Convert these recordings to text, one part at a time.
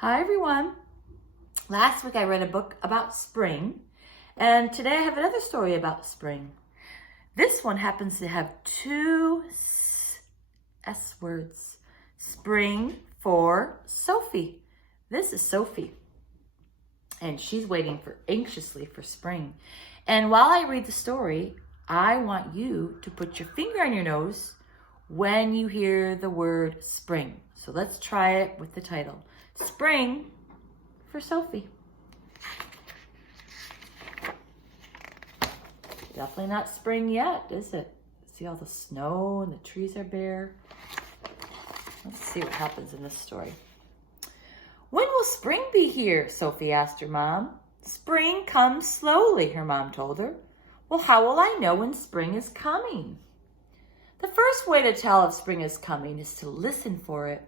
Hi everyone. Last week I read a book about spring, and today I have another story about spring. This one happens to have two S words. Spring for Sophie. This is Sophie, and she's waiting anxiously for spring. And while I read the story, I want you to put your finger on your nose when you hear the word spring. So let's try it with the title. Spring for Sophie. Definitely not spring yet, is it? See all the snow and the trees are bare. Let's see what happens in this story. When will spring be here? Sophie asked her mom. Spring comes slowly, her mom told her. Well, how will I know when spring is coming? The first way to tell if spring is coming is to listen for it.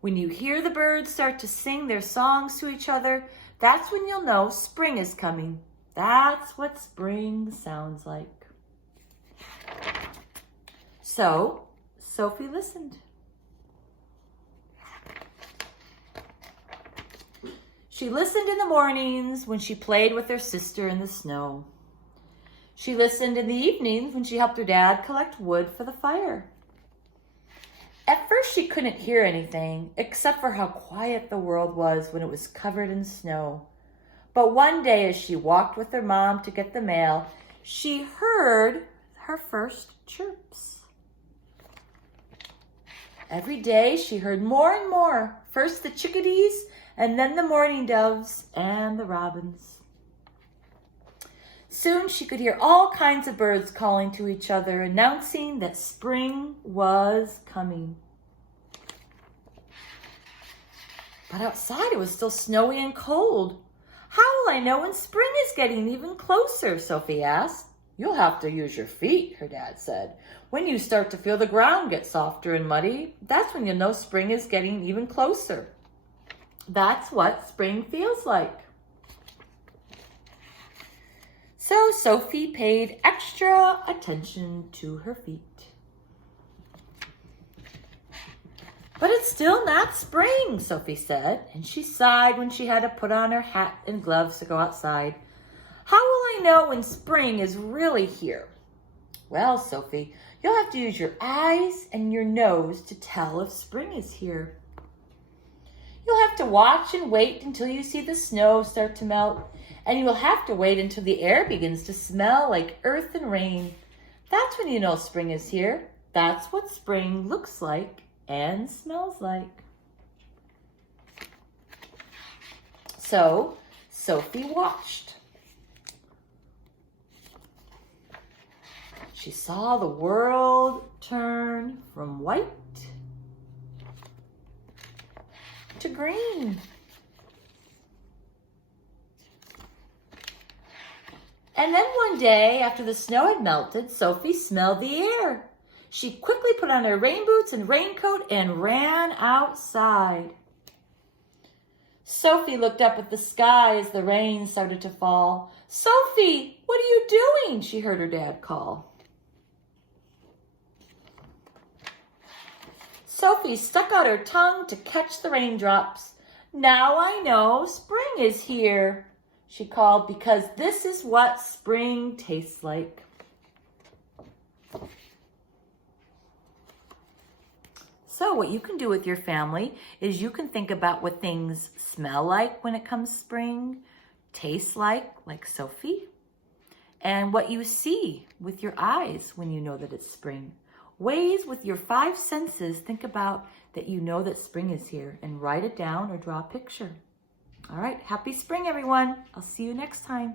When you hear the birds start to sing their songs to each other, that's when you'll know spring is coming. That's what spring sounds like. So, Sophie listened. She listened in the mornings when she played with her sister in the snow. She listened in the evenings when she helped her dad collect wood for the fire. At first, she couldn't hear anything except for how quiet the world was when it was covered in snow. But one day, as she walked with her mom to get the mail, she heard her first chirps. Every day, she heard more and more. First the chickadees, and then the mourning doves and the robins. Soon she could hear all kinds of birds calling to each other, announcing that spring was coming. But outside it was still snowy and cold. How will I know when spring is getting even closer? Sophie asked. You'll have to use your feet, her dad said. When you start to feel the ground get softer and muddy, that's when you'll know spring is getting even closer. That's what spring feels like. So Sophie paid extra attention to her feet. But it's still not spring, Sophie said, and she sighed when she had to put on her hat and gloves to go outside. How will I know when spring is really here? Well, Sophie, you'll have to use your eyes and your nose to tell if spring is here. You'll have to watch and wait until you see the snow start to melt, and you will have to wait until the air begins to smell like earth and rain. That's when you know spring is here. That's what spring looks like and smells like. So Sophie watched. She saw the world turn from white to green. And then one day, after the snow had melted, Sophie smelled the air. She quickly put on her rain boots and raincoat and ran outside. Sophie looked up at the sky as the rain started to fall. Sophie, what are you doing? She heard her dad call. Sophie stuck out her tongue to catch the raindrops. Now I know spring is here, she called, because this is what spring tastes like. So what you can do with your family is you can think about what things smell like when it comes spring, taste like Sophie, and what you see with your eyes when you know that it's spring. Ways with your 5 senses, think about that you know that spring is here, and write it down or draw a picture. All right, happy spring, everyone. I'll see you next time.